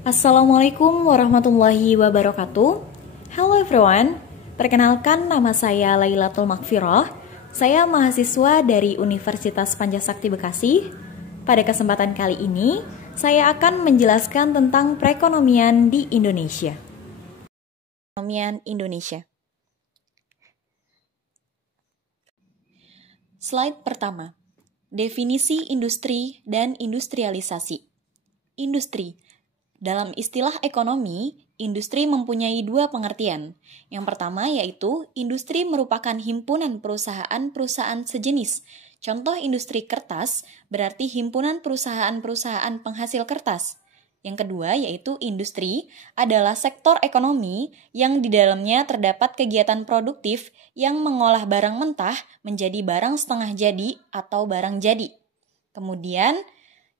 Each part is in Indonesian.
Assalamualaikum warahmatullahi wabarakatuh. Hello everyone, perkenalkan nama saya Lailatul Makfirah. Saya mahasiswa dari Universitas Pancasakti Bekasi. Pada kesempatan kali ini, saya akan menjelaskan tentang perekonomian di Indonesia. Perekonomian Indonesia. Slide pertama. Definisi industri dan industrialisasi. Industri. Dalam istilah ekonomi, industri mempunyai dua pengertian. Yang pertama yaitu industri merupakan himpunan perusahaan-perusahaan sejenis. Contoh industri kertas berarti himpunan perusahaan-perusahaan penghasil kertas. Yang kedua yaitu industri adalah sektor ekonomi yang di dalamnya terdapat kegiatan produktif yang mengolah barang mentah menjadi barang setengah jadi atau barang jadi. Kemudian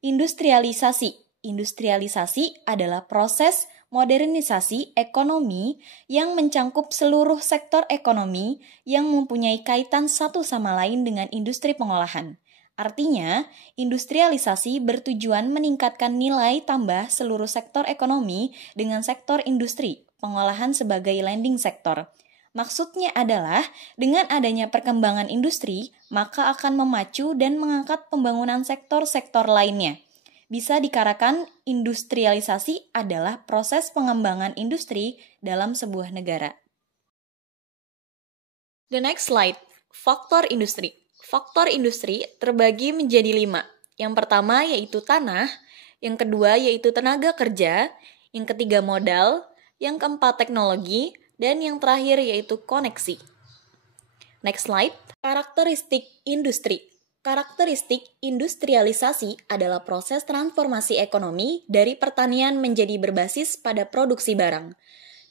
industrialisasi. Industrialisasi adalah proses modernisasi ekonomi yang mencangkup seluruh sektor ekonomi yang mempunyai kaitan satu sama lain dengan industri pengolahan. Artinya, industrialisasi bertujuan meningkatkan nilai tambah seluruh sektor ekonomi dengan sektor industri, pengolahan sebagai landing sektor. Maksudnya adalah, dengan adanya perkembangan industri, maka akan memacu dan mengangkat pembangunan sektor-sektor lainnya. Bisa dikatakan industrialisasi adalah proses pengembangan industri dalam sebuah negara. The next slide, faktor industri. Faktor industri terbagi menjadi 5. Yang pertama yaitu tanah, yang kedua yaitu tenaga kerja, yang ketiga modal, yang keempat teknologi, dan yang terakhir yaitu koneksi. Next slide, karakteristik industri. Karakteristik industrialisasi adalah proses transformasi ekonomi dari pertanian menjadi berbasis pada produksi barang.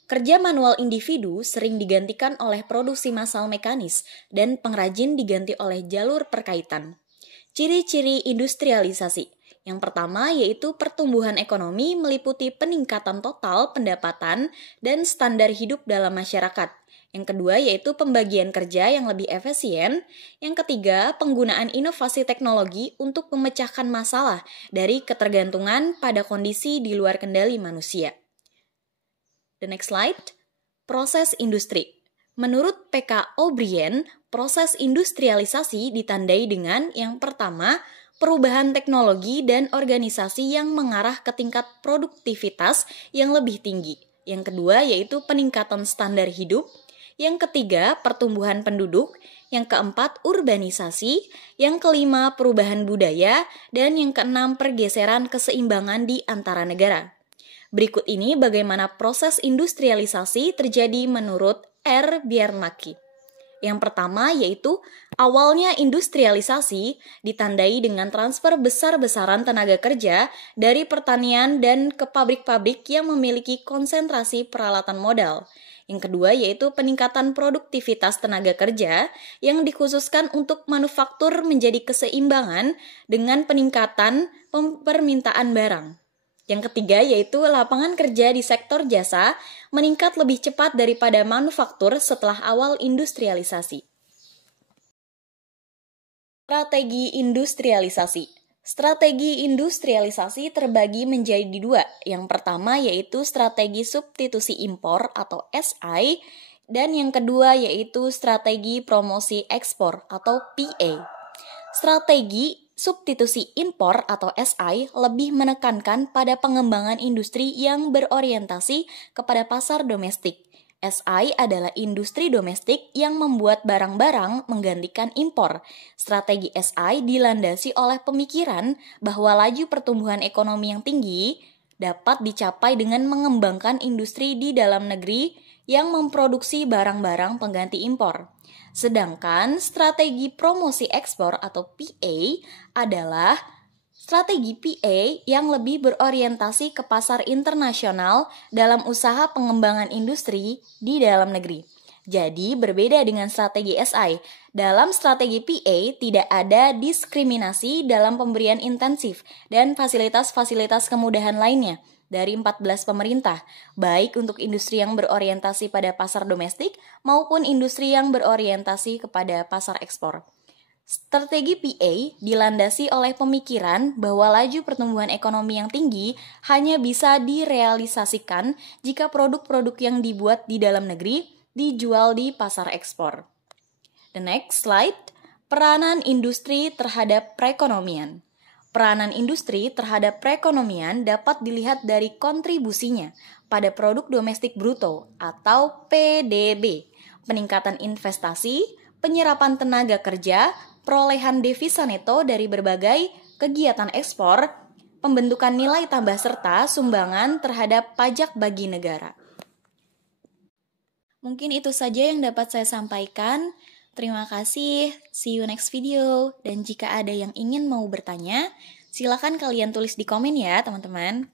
Kerja manual individu sering digantikan oleh produksi massal mekanis dan pengrajin diganti oleh jalur perkaitan. Ciri-ciri industrialisasi. Yang pertama yaitu pertumbuhan ekonomi meliputi peningkatan total pendapatan dan standar hidup dalam masyarakat. Yang kedua yaitu pembagian kerja yang lebih efisien. Yang ketiga, penggunaan inovasi teknologi untuk memecahkan masalah dari ketergantungan pada kondisi di luar kendali manusia. The next slide, proses industri. Menurut P.K. O'Brien, proses industrialisasi ditandai dengan yang pertama, perubahan teknologi dan organisasi yang mengarah ke tingkat produktivitas yang lebih tinggi. Yang kedua yaitu peningkatan standar hidup. Yang ketiga, pertumbuhan penduduk. Yang keempat, urbanisasi. Yang kelima, perubahan budaya. Dan yang keenam, pergeseran keseimbangan di antara negara. Berikut ini bagaimana proses industrialisasi terjadi menurut R. Biernacki. Yang pertama yaitu awalnya industrialisasi ditandai dengan transfer besar-besaran tenaga kerja dari pertanian dan ke pabrik-pabrik yang memiliki konsentrasi peralatan modal. Yang kedua yaitu peningkatan produktivitas tenaga kerja yang dikhususkan untuk manufaktur menjadi keseimbangan dengan peningkatan permintaan barang. Yang ketiga yaitu lapangan kerja di sektor jasa meningkat lebih cepat daripada manufaktur setelah awal industrialisasi. Strategi industrialisasi. Strategi industrialisasi terbagi menjadi dua. Yang pertama yaitu strategi substitusi impor atau SI, dan yang kedua yaitu strategi promosi ekspor atau PA. Strategi substitusi impor atau SI lebih menekankan pada pengembangan industri yang berorientasi kepada pasar domestik. SI adalah industri domestik yang membuat barang-barang menggantikan impor. Strategi SI dilandasi oleh pemikiran bahwa laju pertumbuhan ekonomi yang tinggi dapat dicapai dengan mengembangkan industri di dalam negeri yang memproduksi barang-barang pengganti impor. Sedangkan strategi promosi ekspor atau PA adalah strategi PA yang lebih berorientasi ke pasar internasional dalam usaha pengembangan industri di dalam negeri. Jadi berbeda dengan strategi SI. Dalam strategi PA tidak ada diskriminasi dalam pemberian intensif dan fasilitas-fasilitas kemudahan lainnya dari 14 pemerintah, baik untuk industri yang berorientasi pada pasar domestik maupun industri yang berorientasi kepada pasar ekspor. Strategi PA dilandasi oleh pemikiran bahwa laju pertumbuhan ekonomi yang tinggi hanya bisa direalisasikan jika produk-produk yang dibuat di dalam negeri dijual di pasar ekspor. The next slide, peranan industri terhadap perekonomian. Peranan industri terhadap perekonomian dapat dilihat dari kontribusinya pada produk domestik bruto atau PDB, peningkatan investasi, penyerapan tenaga kerja, perolehan devisa neto dari berbagai kegiatan ekspor, pembentukan nilai tambah serta sumbangan terhadap pajak bagi negara. Mungkin itu saja yang dapat saya sampaikan. Terima kasih, see you next video. Dan jika ada yang ingin mau bertanya, silakan kalian tulis di komen ya teman-teman.